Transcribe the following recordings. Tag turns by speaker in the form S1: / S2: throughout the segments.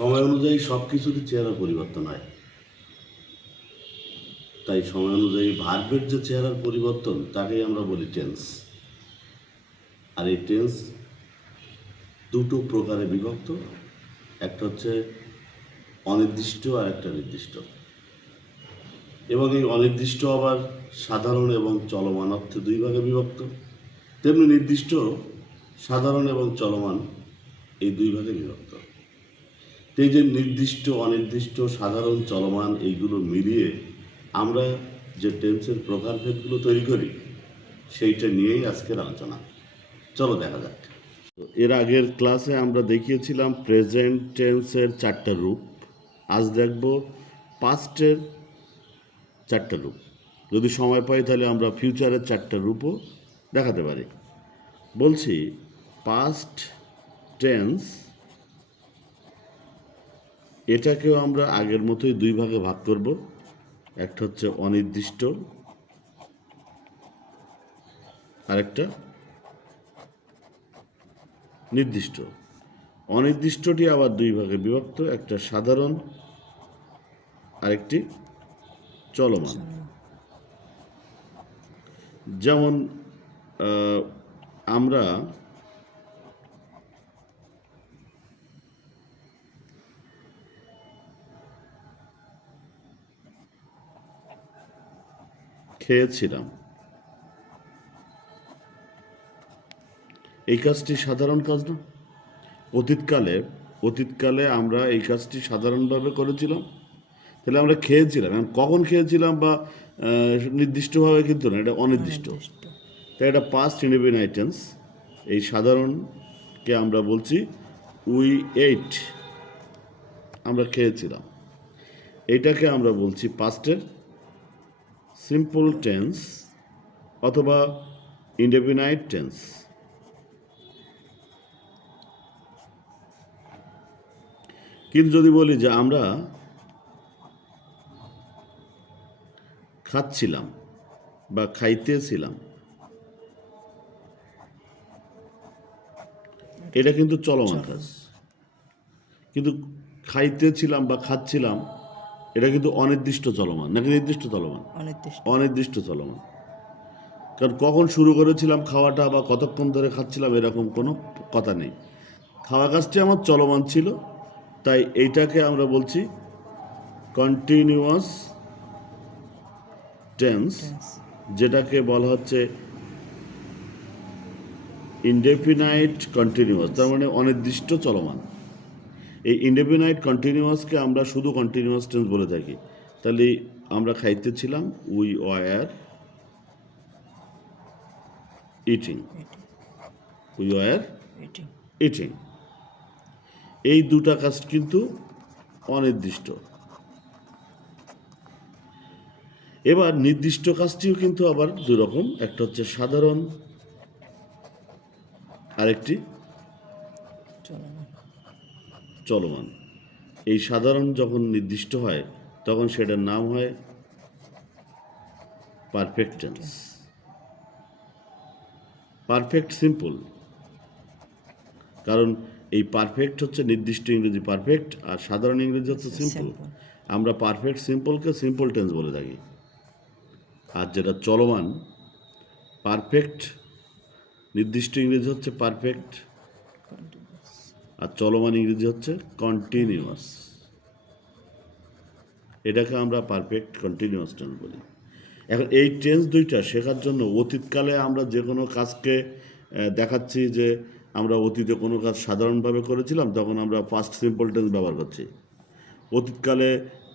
S1: সময় অনুযায়ী সব কিছুরই চেহারা পরিবর্তন হয়। তাই সময় অনুযায়ী ভার্বের যে চেহারার পরিবর্তন, তাকেই আমরা বলি টেন্স। আর এই টেন্স দুটো প্রকারে বিভক্ত। একটা হচ্ছে অনির্দিষ্ট আর একটা নির্দিষ্ট। এবং এই অনির্দিষ্ট আবার সাধারণ এবং চলমান অর্থে দুই ভাগে বিভক্ত। তেমনি নির্দিষ্ট, সাধারণ এবং চলমান এই দুই ভাগে বিভক্ত। এই যে নির্দিষ্ট, অনির্দিষ্ট, সাধারণ, চলমান এইগুলো মিলিয়ে আমরা যে টেন্সের প্রকারভেদগুলো তৈরি করি, সেইটা নিয়েই আজকের আলোচনা। চলো দেখা যাক। এর আগের ক্লাসে আমরা দেখিয়েছিলাম প্রেজেন্ট টেন্সের চারটা রূপ। আজ দেখব পাস্টের চারটা রূপ। যদি সময় পাই তাহলে আমরা ফিউচারের চারটা রূপও দেখাতে পারি। বলছি পাস্ট টেন্স এটাকেও আমরা আগের মতোই দুই ভাগে ভাগ করব। একটা হচ্ছে অনির্দিষ্ট, আরেকটা নির্দিষ্ট। অনির্দিষ্টটি আবার দুই ভাগে বিভক্ত, একটা সাধারণ, আরেকটি চলমান। যেমন আমরা খেয়েছিলাম। এই কাজটি সাধারণ কাজ না। অতীতকালে অতীতকালে আমরা এই কাজটি সাধারণভাবে করেছিলাম। তাহলে আমরা খেয়েছিলাম। এখন কখন খেয়েছিলাম বা নির্দিষ্টভাবে কিন্তু না এটা অনির্দিষ্ট। তাই এটা পাস্ট ইন্ডিপেন্ডেন্ট টেন্স এই সাধারণকে আমরা বলছি উই এইট আমরা খেয়েছিলাম। এইটাকে আমরা বলছি পাস্টের সিম্পল টেন্স অথবা ইন্ডেফিনাইট টেন্স কিন্তু যদি বলি যে আমরা খাচ্ছিলাম বা খাইতেছিলাম, এটা কিন্তু চলমান কাজ। কিন্তু খাইতেছিলাম বা খাচ্ছিলাম এটা কিন্তু অনির্দিষ্ট চলমান নাকি নির্দিষ্ট চলমান?
S2: অনির্দিষ্ট।
S1: চলমান। কারণ কখন শুরু করেছিলাম খাওয়াটা বা কতক্ষণ ধরে খাচ্ছিলাম এরকম কোনো কথা নেই। খাওয়া কাজটি আমার চলমান ছিল তাই এইটাকে আমরা বলছি কন্টিনিউয়াস টেন্স যেটাকে বলা হচ্ছে ইনডেফিনাইট কন্টিনিউয়াস তার মানে অনির্দিষ্ট চলমান। এই ইনডেফিনাইট কন্টিনিউয়াসকে আমরা শুধু কন্টিনিউয়াস টেন্স বলে থাকি। তাহলে আমরা খাইতেছিলাম we were eating we were eating এই দুটা কাজ কিন্তু অনির্দিষ্ট। এবার নির্দিষ্ট কাজটিও কিন্তু আবার দুই রকম একটা হচ্ছে সাধারণ আরেকটি
S2: চলমান।
S1: এই সাধারণ যখন নির্দিষ্ট হয় তখন সেটার নাম হয় পারফেক্ট টেন্স পারফেক্ট সিম্পল কারণ এই পারফেক্ট হচ্ছে নির্দিষ্ট ইংরেজি পারফেক্ট আর সাধারণ ইংরেজি হচ্ছে সিম্পল আমরা পারফেক্ট সিম্পলকে সিম্পল টেন্স বলে থাকি। আর যেটা চলমান পারফেক্ট নির্দিষ্ট ইংরেজি হচ্ছে পারফেক্ট আর চলমান ইংরেজি হচ্ছে কন্টিনিউয়াস এটাকে আমরা পারফেক্ট কন্টিনিউয়াস টেন্স বলি। এখন এই টেন্স দুইটা শেখার জন্য অতীতকালে আমরা যে কোনো কাজকে দেখাচ্ছি যে আমরা অতীতে কোনো কাজ সাধারণভাবে করেছিলাম, তখন আমরা ফার্স্ট সিম্পল টেন্স ব্যবহার করছি। অতীতকালে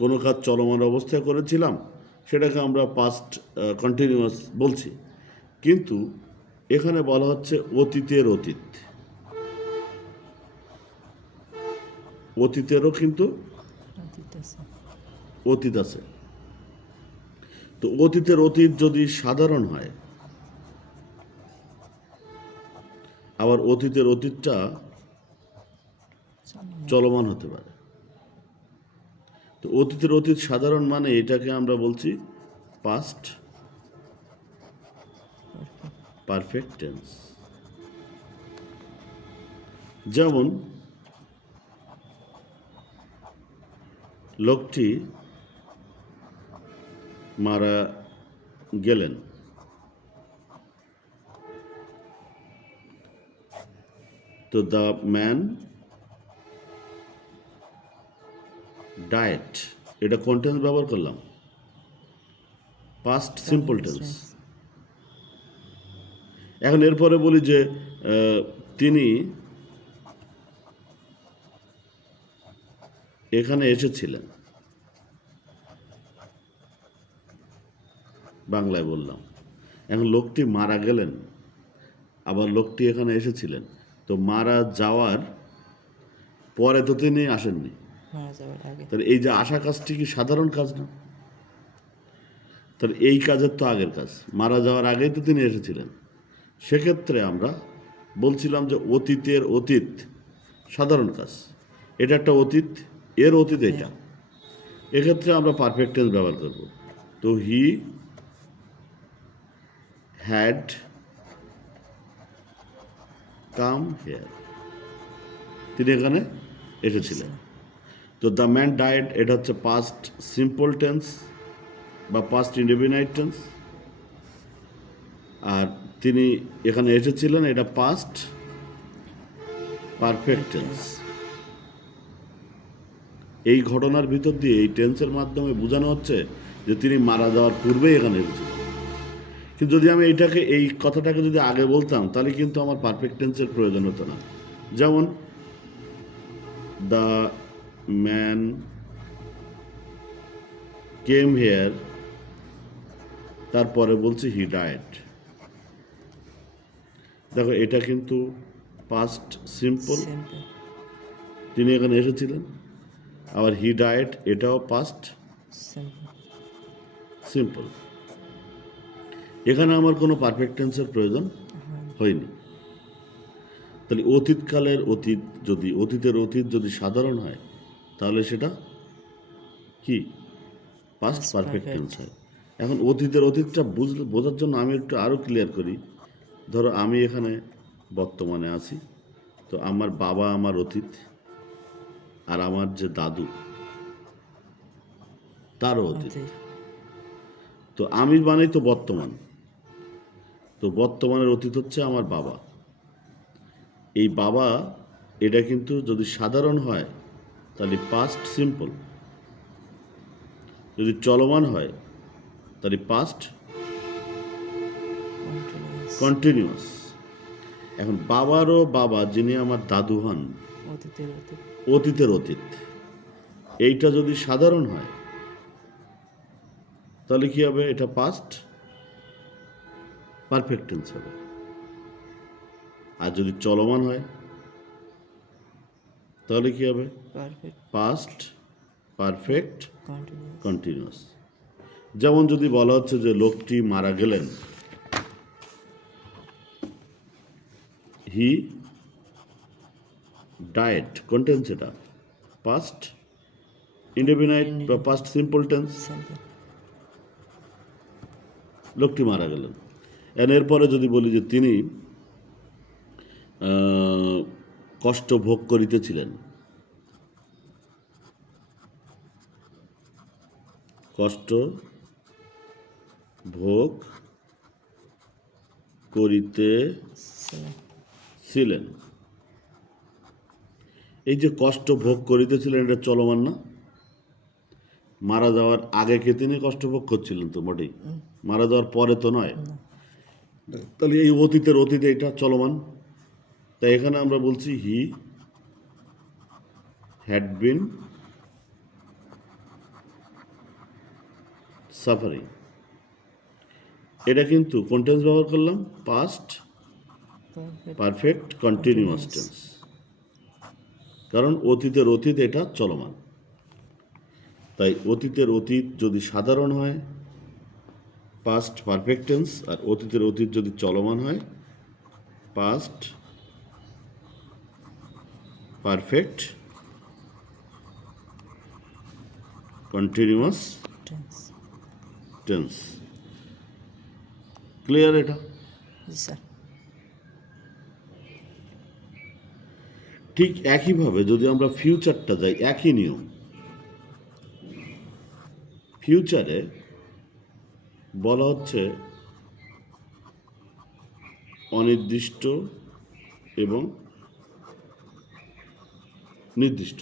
S1: কোনো কাজ চলমান অবস্থায় করেছিলাম, সেটাকে আমরা পাস্ট কন্টিনিউয়াস বলছি। কিন্তু এখানে বলা হচ্ছে অতীতের অতীত। অতীতেরও কিন্তু
S2: অতীত আছে।
S1: তো অতীতের অতীত যদি সাধারণ হয় আবার অতীতের অতীতটা
S2: চলমান
S1: হতে পারে। তো অতীতের অতীত সাধারণ মানে এটাকে আমরা বলছি পাস্ট পারফেক্ট টেন্স যেমন লোকটি মারা গেলেন। তো দ্য ম্যান ডায়েট এটা কন্টেন্স ব্যবহার করলাম। পাস্ট সিম্পল টেন্স এখন এরপরে বলি যে তিনি এখানে এসেছিলেন। বাংলায় বললাম। এখন লোকটি মারা গেলেন আবার লোকটি এখানে এসেছিলেন। তো মারা যাওয়ার পরে তো তিনি আসেননি। তাহলে এই যে আশা কাজটি কি সাধারণ কাজ না? তাহলে এই কাজের তো আগের কাজ। মারা যাওয়ার আগেই তো তিনি এসেছিলেন। সেক্ষেত্রে আমরা বলছিলাম যে অতীতের অতীত সাধারণ কাজ। এটা একটা অতীত এর অতীত এটা। এক্ষেত্রে আমরা পারফেক্ট টেন্স ব্যবহার করব। তো হি হ্যাড কাম হেয়ার তিনি এখানে এসেছিলেন। তো দ্য ম্যান ডায়েট এটা হচ্ছে পাস্ট সিম্পল টেন্স বা পাস্ট ইন্ডিপেন্ডেন্ট টেন্স আর তিনি এখানে এসেছিলেন এটা পাস্ট পারফেক্ট টেন্স এই ঘটনার ভিতর দিয়ে এই টেন্সের মাধ্যমে বোঝানো হচ্ছে যে তিনি মারা যাওয়ার পূর্বেই এখানে এসেছিলেন। কিন্তু যদি আমি এইটাকে এই কথাটাকে যদি আগে বলতাম তাহলে কিন্তু আমার পারফেক্ট টেন্সের প্রয়োজন হতো না। যেমন দ্য ম্যান কেম হেয়ার তারপরে বলছি হি ডায়েট দেখো এটা কিন্তু পাস্ট সিম্পল
S2: সিম্পল
S1: তিনি এখানে এসেছিলেন। আবার হি ডায়েট এটাও পাস্ট
S2: সিম্পল
S1: এখানে আমার কোনো পারফেক্ট টেন্সের প্রয়োজন হয়নি। তাহলে অতীতকালের অতীত যদি অতীতের অতীত যদি সাধারণ হয় তাহলে সেটা কি? পাস্ট
S2: Past
S1: পারফেক্ট টেন্স হয়। এখন অতীতের অতীতটা বুঝলে বোঝার জন্য আমি একটু আরও ক্লিয়ার করি। ধরো আমি এখানে বর্তমানে আছি তো আমার বাবা আমার অতীত আর আমার যে দাদু তারও অতীত
S2: অতীত।
S1: তো আমি মানেই তো বর্তমান। তো বর্তমানের অতীত হচ্ছে আমার বাবা। এই বাবা এটা কিন্তু যদি সাধারণ হয় তাহলে পাস্ট সিম্পল যদি চলমান হয় তাহলে পাস্ট
S2: কন্টিনিউয়াস
S1: এখন বাবারও বাবা যিনি আমার দাদু হন
S2: অতীতের অতীত।
S1: এইটা যদি সাধারণ হয় তাহলে কি হবে? এটা পাস্ট পারফেক্ট টেন্স হবে। আর যদি চলমান হয় তাহলে কি হবে? পাস্ট পারফেক্ট
S2: কন্টিনিউয়াস
S1: যেমন যদি বলা হচ্ছে যে লোকটি মারা গেলেন হি ডায়েট কন্টেন্স এটা পাস্ট ইন্ডেফিনাইট বা পাস্ট সিম্পল টেন্স লোকটি মারা গেলেন। এন এরপরে যদি বলি যে তিনি কষ্ট ভোগ করিতেছিলেন। কষ্ট ভোগ করিতে ছিলেন। এই যে কষ্ট ভোগ করিতেছিলেন এটা চলমান না? মারা যাওয়ার আগে কে তিনি কষ্ট ভোগ করছিলেন তো মোটেই মারা যাওয়ার পরে তো নয়। তাহলে এই অতীতের অতীতে এটা চলমান? তাই এখানে আমরা বলছি হি হ্যাড বিন সাফারিং এটা কিন্তু কন্টেন্স ব্যবহার করলাম past
S2: perfect
S1: perfect continuous tense কারণ অতীতের অতীত এটা চলমান। তাই অতীতের অতীত যদি সাধারণ হয় পাস্ট পারফেক্ট টেন্স আর অতীতের অতীত যদি চলমান হয় past perfect continuous
S2: tense
S1: clear এটা?
S2: স্যার
S1: ঠিক একইভাবে যদি আমরা ফিউচারটা যাই, একই নিয়ম। ফিউচারে বলা হচ্ছে অনির্দিষ্ট এবং নির্দিষ্ট।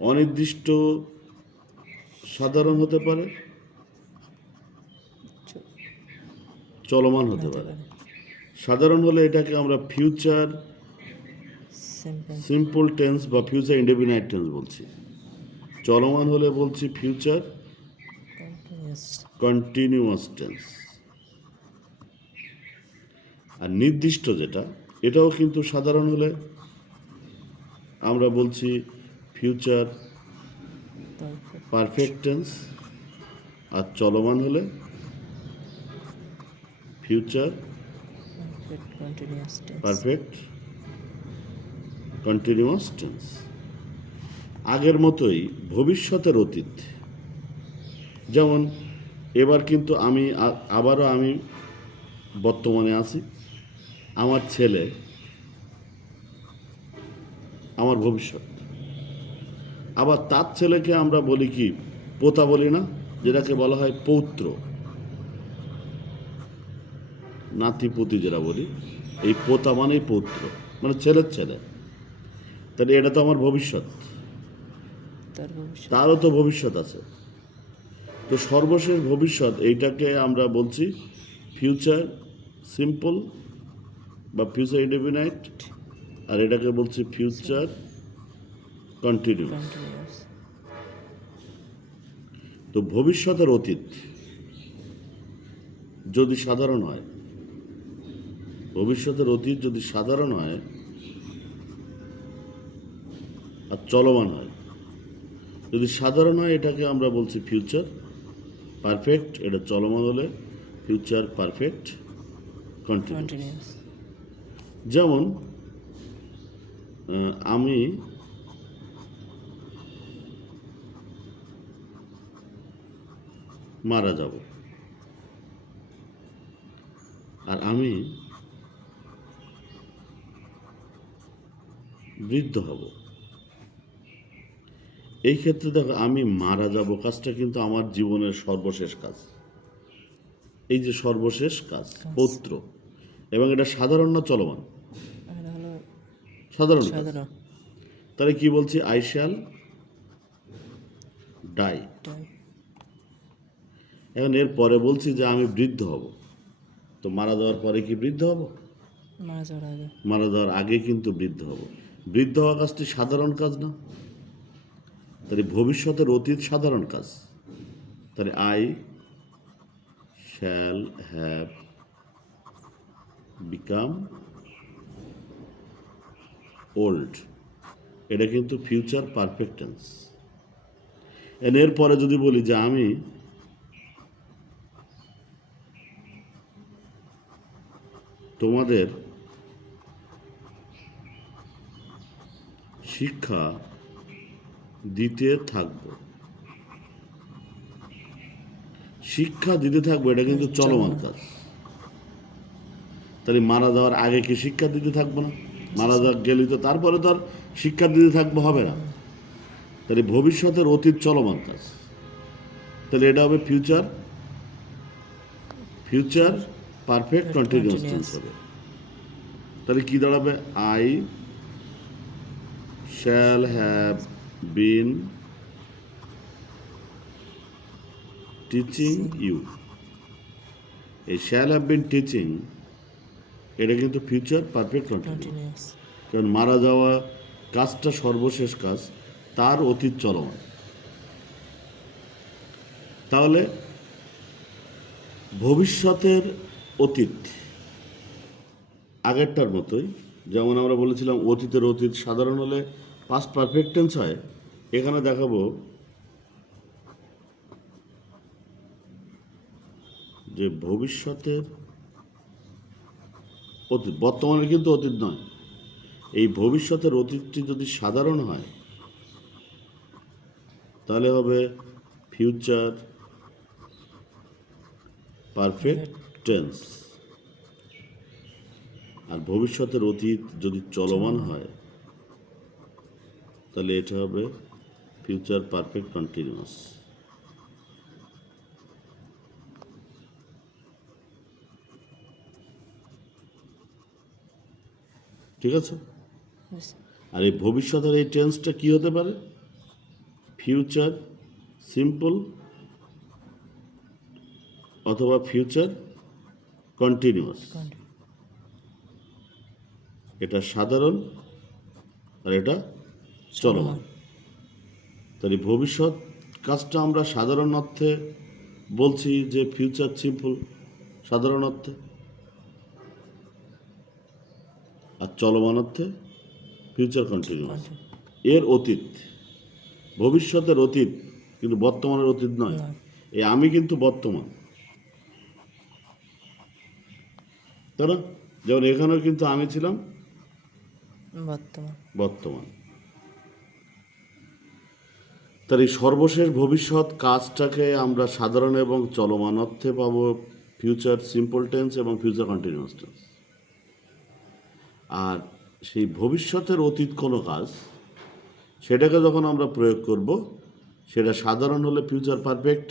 S1: অনির্দিষ্ট সাধারণ হতে পারে, চলমান হতে পারে। সাধারণ হলে এটাকে আমরা ফিউচার
S2: সিম্পল
S1: টেন্স বা ফিউচার ইন্ডেফিনাইট টেন্স বলছি। চলমান হলে বলছি ফিউচার
S2: কন্টিনিউয়াস
S1: টেন্স আর নির্দিষ্ট যেটা এটাও কিন্তু সাধারণ হলে আমরা বলছি ফিউচার
S2: পারফেক্ট
S1: পারফেক্ট টেন্স আর চলমান হলে ফিউচার
S2: পারফেক্ট কন্টিনিউয়াস টেন্স
S1: আগের মতোই ভবিষ্যতের অতীত। যেমন, এবার কিন্তু আমি আবারও আমি বর্তমানে আছি। আমার ছেলে, আমার ভবিষ্যৎ। আবার তার ছেলেকে আমরা বলি কি, পোতা বলি না, যেটাকে বলা হয় পৌত্র। নাতিপুতি যেটা বলি, এই পোতা মানেই পৌত্র মানে ছেলের ছেলে। তাহলে এটা তো আমার ভবিষ্যৎ। তারও তো ভবিষ্যৎ আছে। তো সর্বশেষ ভবিষ্যৎ এইটাকে আমরা বলছি ফিউচার সিম্পল বা ফিউচার ইন্ডিফিনাইট আর এটাকে বলছি ফিউচার কন্টিনিউয়াস তো ভবিষ্যতের অতীত যদি সাধারণ হয় ভবিষ্যতের অতীত যদি সাধারণ হয় আর চলমান হয়। যদি সাধারণ হয় এটাকে আমরা বলছি ফিউচার পারফেক্ট এটা চলমান হলে ফিউচার পারফেক্ট কন্টিনিউ
S2: কন্টিনিউয়াস
S1: যেমন আমি মারা যাব। আর আমি বৃদ্ধ হব। এই ক্ষেত্রে দেখো আমি মারা যাব কাজটা কিন্তু আমার জীবনের সর্বশেষ কাজ। এই যে সর্বশেষ কাজ পৌত্র। এবং এটা সাধারণ না চলমান? সাধারণ। তাহলে কি বলছি? আই শ্যাল ডাই এখন এর পরে বলছি যে আমি বৃদ্ধ হব। তো মারা যাওয়ার পরে কি বৃদ্ধ হব?
S2: মারা যাওয়ার আগে।
S1: মারা যাওয়ার আগে কিন্তু বৃদ্ধ হব। বৃদ্ধ হওয়া কাজটি সাধারণ কাজ না? তাহলে ভবিষ্যতের অতীত সাধারণ কাজ। তাহলে I shall have become old. এটা কিন্তু ফিউচার পারফেক্ট টেন্স এর পরে যদি বলি যে আমি তোমাদের শিক্ষা দিতে থাকব। শিক্ষা দিতে থাকব এটা কিন্তু চলমান কাজ। তাহলে মারা যাওয়ার আগে কি শিক্ষা দিতে থাকব না? মারা যাওয়া গেলে তো তারপরে তো আর শিক্ষা দিতে থাকব হবে না। তাহলে ভবিষ্যতের অতীত চলমান কাজ। তাহলে এটা হবে future future perfect continuous tense হবে। তাহলে কি দাঁড়াবে? I shall have been teaching you I shall have been teaching এটা কিন্তু ফিউচার পারফেক্ট কন্টিনিউ
S2: কন্টিনিউয়াস
S1: কারণ মারা যাওয়া কাজটা সর্বশেষ কাজ তার অতীত চলমান। তাহলে ভবিষ্যতের অতীত আগেরটার মতোই যেমন আমরা বলেছিলাম অতীতের অতীত সাধারণ হলে পাস্ট পারফেক্ট টেন্স হয়, এখানে দেখাবো। যে ভবিষ্যতের অতীত বর্তমানে কিন্তু অতীত নয়। এই ভবিষ্যতের অতীতটি যদি সাধারণ হয়, তাহলে হবে ফিউচার পারফেক্ট টেন্স আর ভবিষ্যতের অতীত যদি চলমান হয় তাহলে এটা হবে ফিউচার পারফেক্ট কন্টিনিউয়াস ঠিক আছে? আর এই ভবিষ্যতের এই টেন্সটা কি হতে পারে? ফিউচার সিম্পল অথবা ফিউচার কন্টিনিউয়াস এটা সাধারণ আর এটা চলমান। তাহলে ভবিষ্যৎ কাজটা আমরা সাধারণ অর্থে বলছি যে ফিউচার সিম্পল সাধারণ অর্থে। আর চলমান অর্থে ফিউচার কন্টিনিউয়াস. এর অতীত ভবিষ্যতের অতীত কিন্তু বর্তমানের অতীত নয়।
S2: নয়।
S1: এই আমি কিন্তু বর্তমান। তাই না? যেমন এখানেও কিন্তু আমি ছিলাম।
S2: বর্তমান।
S1: বর্তমান। তার এই সর্বশেষ ভবিষ্যৎ কাজটাকে আমরা সাধারণ এবং চলমান অর্থে পাবো ফিউচার সিম্পল টেন্স এবং ফিউচার কন্টিনিউয়াস টেন্স আর সেই ভবিষ্যতের অতীত কোনো কাজ, সেটাকে যখন আমরা প্রয়োগ করব, সেটা সাধারণ হলে ফিউচার পারফেক্ট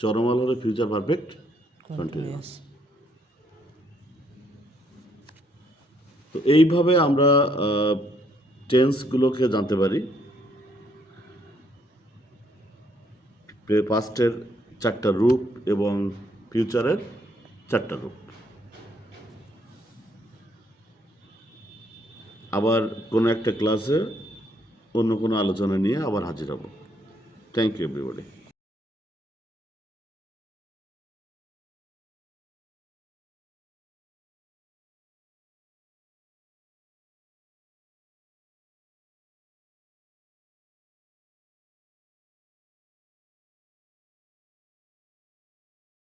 S1: চরমাল হলে ফিউচার পারফেক্ট
S2: কন্টিনিউয়াস
S1: তো এইভাবে আমরা টেন্সগুলোকে জানতে পারি। পাস্টের চারটা রূপ এবং ফিউচারের চারটা রূপ। আবার কোনো একটা ক্লাসে অন্য কোনো আলোচনা নিয়ে আবার হাজির হব। Thank you everybody